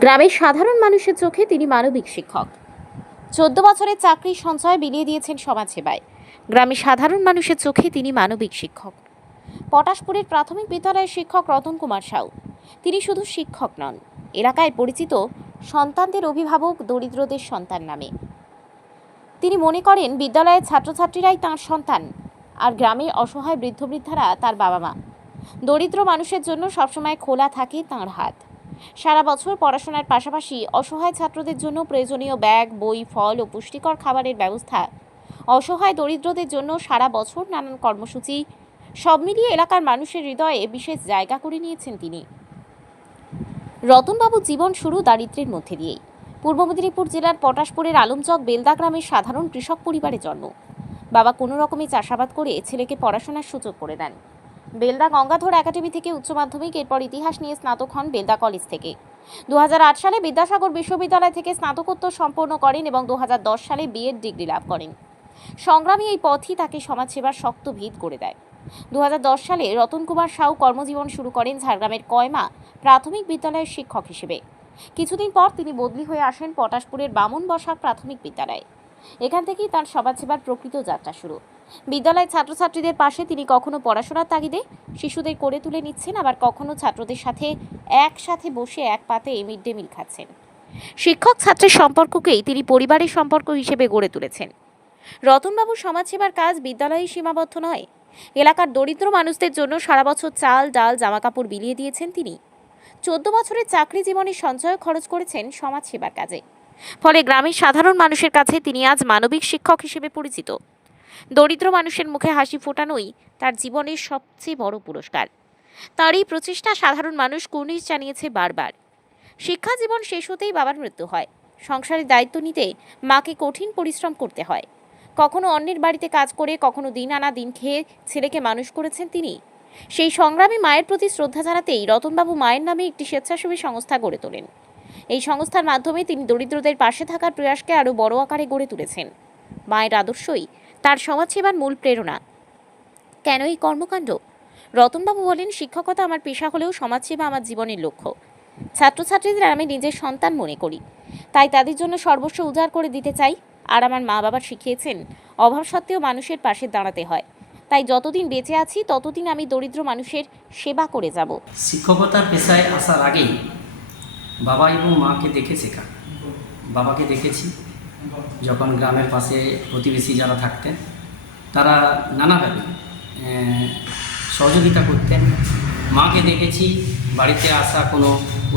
গ্রামের সাধারণ মানুষের চোখে তিনি মানবিক শিক্ষক। 14 বছরের চাকরির সঞ্চয় বিলিয়ে দিয়েছেন সমাজসেবায়। গ্রামের সাধারণ মানুষের চোখে তিনি মানবিক শিক্ষক। পটাশপুরের প্রাথমিক বিদ্যালয়ের শিক্ষক রতন কুমার সাউ। তিনি শুধু শিক্ষক নন, এলাকায় পরিচিত সন্তানদের অভিভাবক, দরিদ্রদের সন্তান নামে। তিনি মনে করেন বিদ্যালয়ের ছাত্রছাত্রীরাই তাঁর সন্তান, আর গ্রামের অসহায় বৃদ্ধ বৃদ্ধারা তার বাবা মা। দরিদ্র মানুষের জন্য সবসময় খোলা থাকে তাঁর হাত। সারা বছর পড়াশোনার পাশাপাশি অসহায় ছাত্রদের জন্য প্রয়োজনীয় ব্যাগ, বই, ফল ও পুষ্টিকর খাবারের ব্যবস্থা, অসহায় দরিদ্রদের জন্য সারা বছর নানান কর্মসূচি, সব মিলিয়ে এলাকার মানুষের হৃদয়ে বিশেষ জায়গা করে নিয়েছেন তিনি। রতনবাবুর জীবন শুরু দারিদ্র্যের মধ্যে দিয়েই। পূর্ব মেদিনীপুর জেলার পটাশপুরের আলমচক বেলদা গ্রামের সাধারণ কৃষক পরিবারে জন্ম। বাবা কোনো রকমে চাষাবাদ করে ছেলেকে পড়াশোনার সুযোগ করে দেন। বেলদা গঙ্গাধর একাডেমি থেকে উচ্চ মাধ্যমিক, এরপর ইতিহাস নিয়ে স্নাতক হন বেলদা কলেজ থেকে। 2008 সালে বিদ্যাসাগর বিশ্ববিদ্যালয় থেকে স্নাতকোত্তর সম্পন্ন করেন এবং 2010 সালে বিএড ডিগ্রি লাভ করেন। সংগ্রামী এই পথই তাকে সমাজসেবার শক্ত ভিত করে দেয়। 2010 সালে রতন কুমার সাউ কর্মজীবন শুরু করেন ঝাড়গ্রামের কয়মা প্রাথমিক বিদ্যালয়ের শিক্ষক হিসেবে। কিছুদিন পর তিনি বদলি হয়ে আসেন পটাশপুরের বামুন বসাক প্রাথমিক বিদ্যালয়ে। এখান থেকেই তার সমাজসেবার প্রকৃত যাত্রা শুরু। বিদ্যালয়ের ছাত্রছাত্রীদের পাশে তিনি কখনো পড়াশোনার তাগিদে শিশুদের করে তুলে নিচ্ছেন, আবার কখনো ছাত্রদের সাথে একসাথে বসে এক পাতে মিড ডে মিল খাচ্ছেন। শিক্ষক ছাত্রের সম্পর্ককেই তিনি পরিবারের সম্পর্ক হিসেবে গড়ে তুলেছেন। রতনবাবুর সমাজসেবার কাজ বিদ্যালয়েই সীমাবদ্ধ নয়, এলাকার দরিদ্র মানুষদের জন্য সারা বছর চাল, ডাল, জামাকাপড় বিলিয়ে দিয়েছেন তিনি। 14 বছরের চাকরি জীবনের সঞ্চয় খরচ করেছেন সমাজসেবার কাজে। ফলে গ্রামের সাধারণ মানুষের কাছে তিনি আজ মানবিক শিক্ষক হিসেবে পরিচিত। দরিদ্র মানুষের মুখে হাসি ফোটানোই তার জীবনের সবচেয়ে বড় পুরস্কার। তার এই প্রচেষ্টা সাধারণ মানুষ কুর্নিশ জানিয়েছে বারবার। শিক্ষা জীবন শেষ হতেই বাবার মৃত্যু হয়। সংসারের দায়িত্ব নিতে মাকে কঠিন পরিশ্রম করতে হয়। কখনো অন্যের বাড়িতে কাজ করে, কখনো দিন আনা দিন খেয়ে ছেলেকে মানুষ করেছেন তিনি। সেই সংগ্রামী মায়ের প্রতি শ্রদ্ধা জানাতেই রতনবাবু মায়ের নামে একটি স্বেচ্ছাসেবী সংস্থা গড়ে তোলেন। এই সংস্থার মাধ্যমে তিনি দরিদ্রদের পাশে থাকার প্রয়াসকে আরও বড় আকারে গড়ে তুলেছেন। মায়ের আদর্শই তার সমাজসেবার মূল প্রেরণা। কেন এই কর্মকাণ্ড? রতনবাবু বলেন, শিক্ষকতা আমার পেশা হলেও সমাজসেবা আমার জীবনের লক্ষ্য। ছাত্রছাত্রীদের আমি নিজের সন্তান মনে করি, তাই তাদের জন্য সর্বস্ব উজাড় করে দিতে চাই। আর আমার মা বাবা শিখিয়েছেন অভাব সত্ত্বেও মানুষের পাশে দাঁড়াতে হয়। তাই যতদিন বেঁচে আছি ততদিন আমি দরিদ্র মানুষের সেবা করে যাব। শিক্ষকতার পেশায় আসার আগেই বাবা এবং মাকে দেখে শেখা। বাবাকে দেখেছি যখন গ্রামের পাশে প্রতিবেশী যারা থাকতেন তারা নানাভাবে সহযোগিতা করতেন। মাকে দেখেছি বাড়িতে আসা কোনো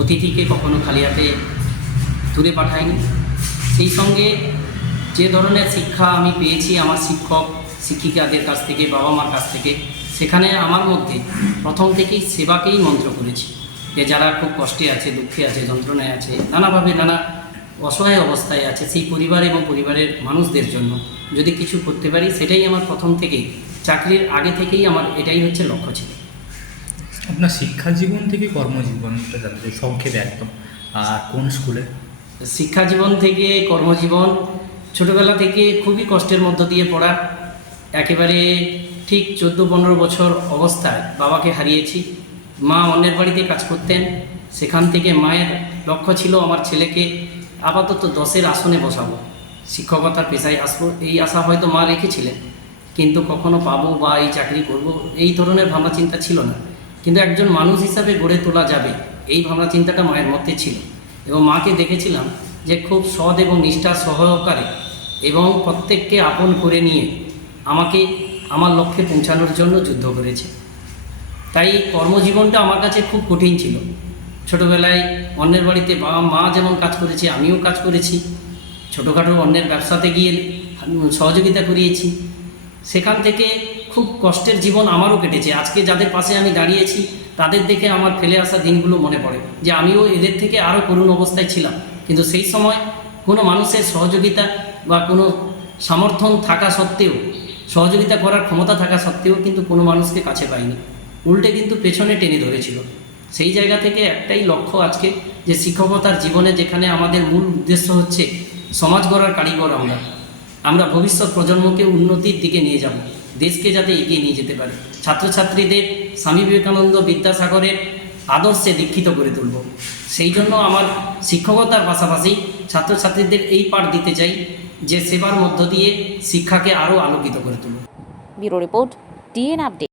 অতিথিকে কখনো খালি হাতে তুলে পাঠায়নি। সেই সঙ্গে যে ধরনের শিক্ষা আমি পেয়েছি আমার শিক্ষক শিক্ষিকাদের কাছ থেকে, বাবা মার কাছ থেকে, সেখানে আমার মধ্যে প্রথম থেকেই সেবাকেই মন্ত্র করেছি। যে যারা খুব কষ্টে আছে, দুঃখে আছে, যন্ত্রণায় আছে, নানাভাবে নানা অসহায় অবস্থায় আছে, সেই পরিবার এবং পরিবারের মানুষদের জন্য যদি কিছু করতে পারি, সেটাই আমার প্রথম থেকেই, চাকরির আগে থেকেই আমার এটাই হচ্ছে লক্ষ্য ছিল। আপনার শিক্ষা জীবন থেকে কর্মজীবনটা জানতে সংক্ষেপে একদম, আর কোন স্কুলে? শিক্ষা জীবন থেকে কর্মজীবন, ছোটোবেলা থেকে খুবই কষ্টের মধ্য দিয়ে পড়া। একেবারে ঠিক 14-15 বছর অবস্থায় বাবাকে হারিয়েছি। মা অন্যের বাড়িতে কাজ করতেন। সেখান থেকে মায়ের লক্ষ্য ছিল আমার ছেলেকে আপাতত 10-এর আসনে বসাবো, শিক্ষকতার পেশায় আসবো, এই আশা হয়তো মা রেখেছিলেন। কিন্তু কখনো পাবো বা এই চাকরি করব, এই ধরনের ভাবনা চিন্তা ছিল না। কিন্তু একজন মানুষ হিসাবে গড়ে তোলা যাবে, এই ভাবনা চিন্তাটা মায়ের মধ্যে ছিল। এবং মাকে দেখেছিলাম যে খুব সৎ এবং নিষ্ঠা সহকারে এবং প্রত্যেককে আপন করে নিয়ে আমাকে আমার লক্ষ্যে পৌঁছানোর জন্য যুদ্ধ করেছে। তাই কর্মজীবনটা আমার কাছে খুব কঠিন ছিল। ছোটোবেলায় অন্যের বাড়িতে বাবা মা যেমন কাজ করেছে, আমিও কাজ করেছি। ছোটোখাটো অন্যের ব্যবসাতে গিয়ে সহযোগিতা করিয়েছি। সেখান থেকে খুব কষ্টের জীবন আমারও কেটেছে। আজকে যাদের পাশে আমি দাঁড়িয়েছি তাদের দেখে আমার ফেলে আসা দিনগুলো মনে পড়ে যে আমিও এদের থেকে আরও করুণ অবস্থায় ছিলাম। কিন্তু সেই সময় কোনো মানুষের সহযোগিতা বা কোনো সমর্থন থাকা সত্ত্বেও, সহযোগিতা করার ক্ষমতা থাকা সত্ত্বেও কিন্তু কোনো মানুষকে কাছে পাইনি, উল্টে কিন্তু পেছনে টেনে ধরেছিল। সেই জায়গা থেকে একটাই লক্ষ্য আজকে, যে শিক্ষকতার জীবনে যেখানে আমাদের মূল উদ্দেশ্য হচ্ছে সমাজ গড়ার কারিগর আমরা ভবিষ্যৎ প্রজন্মকে উন্নতির দিকে নিয়ে যাব, দেশকে যাতে এগিয়ে নিয়ে যেতে পারে, ছাত্রছাত্রীদের স্বামী বিবেকানন্দ, বিদ্যাসাগরের আদর্শে দীক্ষিত করে তুলব। সেই জন্য আমার শিক্ষকতার পাশাপাশি ছাত্রছাত্রীদের এই পাঠ দিতে চাই যে সেবার মধ্য দিয়ে শিক্ষাকে আরও আলোকিত করে তুলুন। Bureau report, TN update.